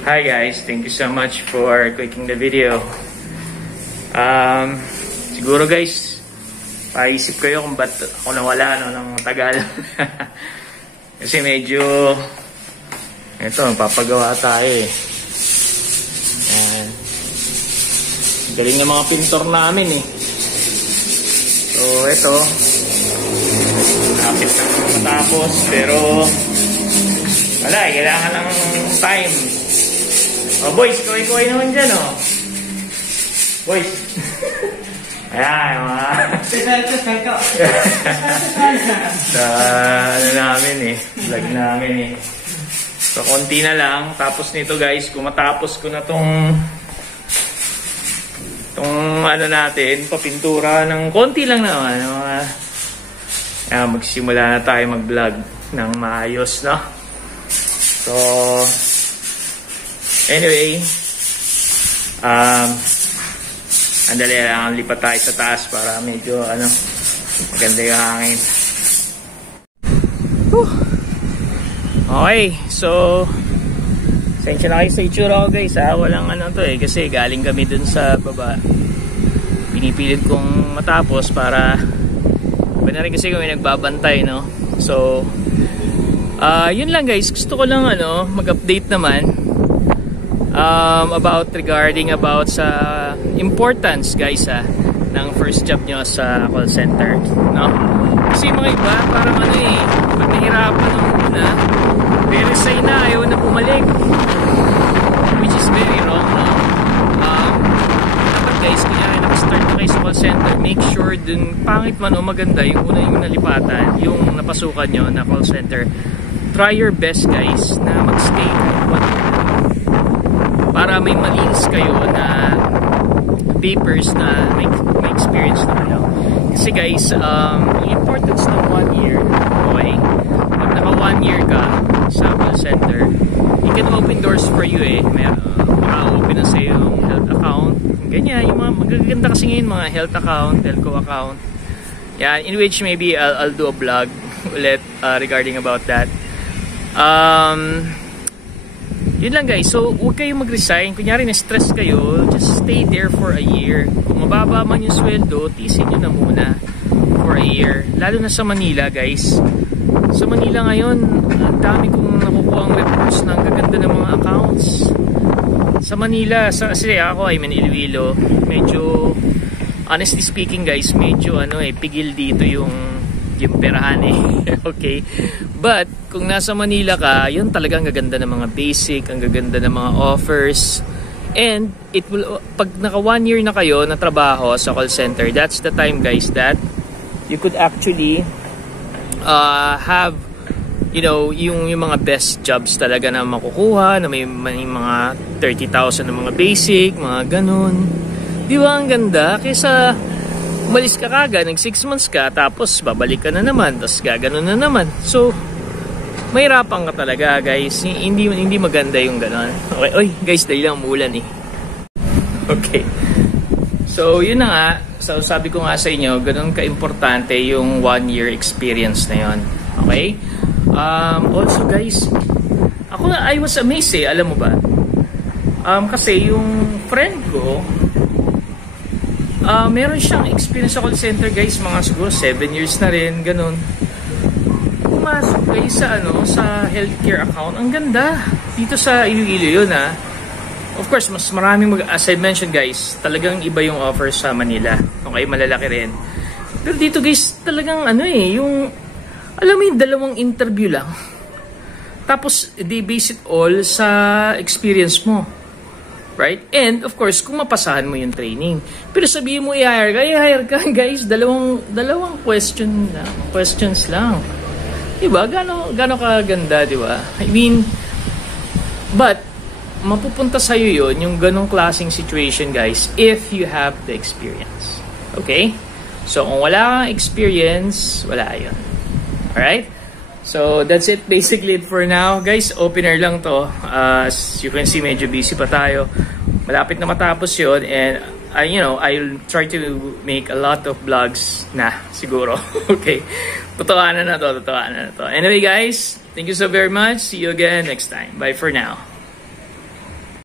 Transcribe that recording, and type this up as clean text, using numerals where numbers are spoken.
Hi guys, thank you so much for clicking the video. Siguro guys, paisip kayo kung ba't ako nawala ng tagal. Kasi medyo ito, papagawa tayo eh. Ayan. Galing ng mga pintor namin eh. So ito, napit na matapos, pero wala, kailangan ng time. Oh boys, kuhay-kuhay naman dyan oh. Boys. Ayan, mga sa ano namin eh, vlog namin eh. So konti na lang, tapos nito guys, kung matapos ko na tong ano natin, papintura ng konti lang naman, magsimula na tayo mag-vlog ng maayos, no? So anyway, andali lang, lipat tayo sa taas para medyo maganda yung hangin. Okay, so sensya na kayo sa itsura ko guys ha, walang to eh, kasi galing kami dun sa baba. Pinipilit kong matapos para iba na rin kasi kami nagbabantay, no? So yun lang guys, gusto ko lang mag-update naman regarding sa importance guys ng first job nyo sa call center, no? Kasi mga iba parang pag nahirapan ng una, resign na, ayaw na bumalik, which is very wrong, no? Dapat guys, kaya nakastart na kayo sa call center, make sure dun, pangit man o maganda, yung una yung nalipatan, yung napasukan nyo na call center, try your best guys na magstay para may malins kayo na papers na may experience na kayo. Kasi guys, yung importance ng 1 year, okay? Pag naka 1 year ka sa call center, it can open doors for you eh. Maka-open na sa'yo yung health account, ganyan, yung mga magaganda kasi ngayon, mga health account, telco account. Yeah, in which maybe I'll do a vlog ulit regarding about that. Yun lang guys, so huwag kayong mag-resign. Kunyari na-stress kayo, just stay there for a year. Kung mababa man yung sweldo, tiisin nyo na muna for a year. Lalo na sa Manila guys. Sa Manila ngayon, ang dami kong nakukuha ang reports ng gaganda ng mga accounts. Sa Manila, kasi ako ay Iloilo, medyo, honestly speaking guys, medyo pigil dito yung perahan eh. Okay? But kung nasa Manila ka, yun talagang gaganda ng mga basic, ang gaganda ng mga offers. And it will, pag naka 1 year na kayo na trabaho sa call center, that's the time guys that you could actually have yung mga best jobs talaga na makukuha, na may mga 30,000 na mga basic, mga ganun. Di ba ang ganda? Kaysa umalis ka kagad, nag 6 months ka, tapos babalik ka na naman, tapos gaganon na naman. So, mahirapan ka talaga guys. Hindi maganda yung ganon. Okay, oy guys, dahil lang umulan eh. Okay. So, yun na nga. So, sabi ko nga sa inyo, ganon ka-importante yung 1 year experience na yun. Okay? Also guys, I was amazed eh, alam mo ba? Kasi yung friend ko, meron siyang experience sa call center guys, mga siguro 7 years na rin, ganun. Pumasok guys sa healthcare account, ang ganda. Dito sa Iloilo yun Of course, mas maraming as I mentioned guys, talagang iba yung offer sa Manila. Okay, malalaki rin. Pero dito guys, talagang yung, alam mo yung 2 interview lang. Tapos, they base it all sa experience mo. Right? And of course, kung mapasahan mo yung training. Pero sabihin mo i-hire ka guys, dalawang questions lang. Diba? Gano kaganda, diba? I mean, but mapupunta sa'yo yun, yung ganong klaseng situation guys, if you have the experience. Okay? So, kung wala kang experience, wala yun. Alright? So, that's it. Basically it for now. Guys, opener lang to. As you can see, medyo busy pa tayo. Malapit na matapos yun. And, I'll try to make a lot of vlogs na, siguro. Okay. Totohanan na to. Anyway, guys, thank you so very much. See you again next time. Bye for now.